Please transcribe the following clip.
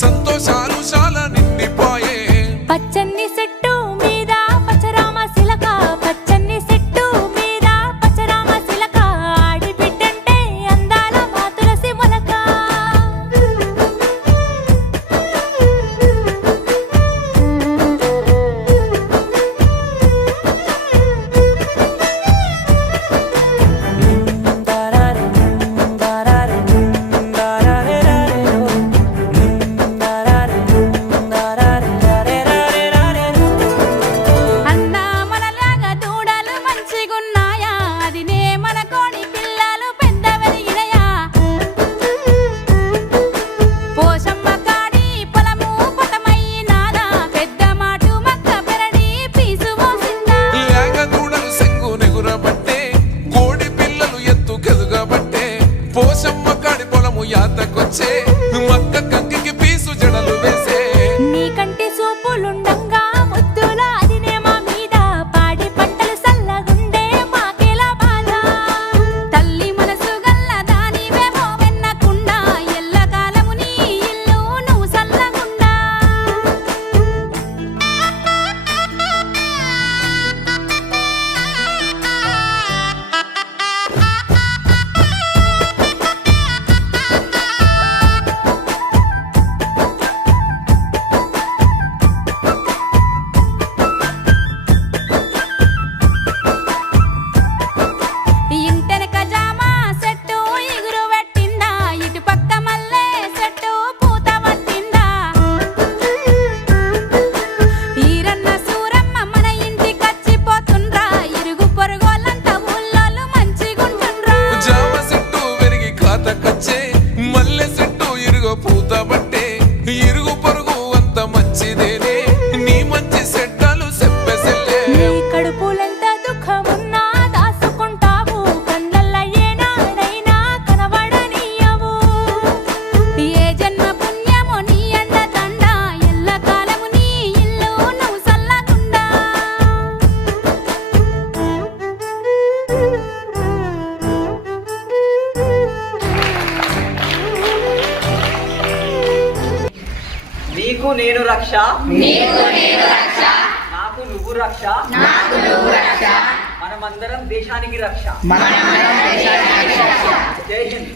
సంతోషాలు చాలా నిండిపోయే పచ్చని చెట్టు మీద పచ్చరామ శిలక పచ్చని చెట్టు మీద పచ్చరామ శిలక ఆడిబిడ్డంటే అందాల మా తులసి మొలక పోషమ్మ కాడి పొలము యాతకొచ్చే మక్క కంకికి పీసు జడలు వేసే నీ కంటి సూపులుండంగా ముద్దుల అదినే మా మీద పాడి పంటలు సల్లగుండే మాకేలా బాధ తల్లి మనసు గల్ల దానివేమో వెన్నకుండా ఎల్లకాలము నీ ఇల్లు నువ్వు సల్లగుండా మల్లె చెట్టు ఇరుగో పూత బట్టే ఇరుగు పొరుగు అంత మంచిదేనే నీ మంచి సెట్టాలు చెప్పెసెల్లే కడుపులెంత దుఃఖమున్నా దాసుకుంటావు కళ్ళల్లో ఏనాడైనా కనబడనీయవు ఏ జన్మ పుణ్యమో నీ అండ దండ ఎల్లకాలము నీ ఇల్లు నువ్వు సల్లగుండా నీకు నేను రక్ష నాకు నువ్వు రక్ష మనమందరం దేశానికి రక్ష జై హింద్.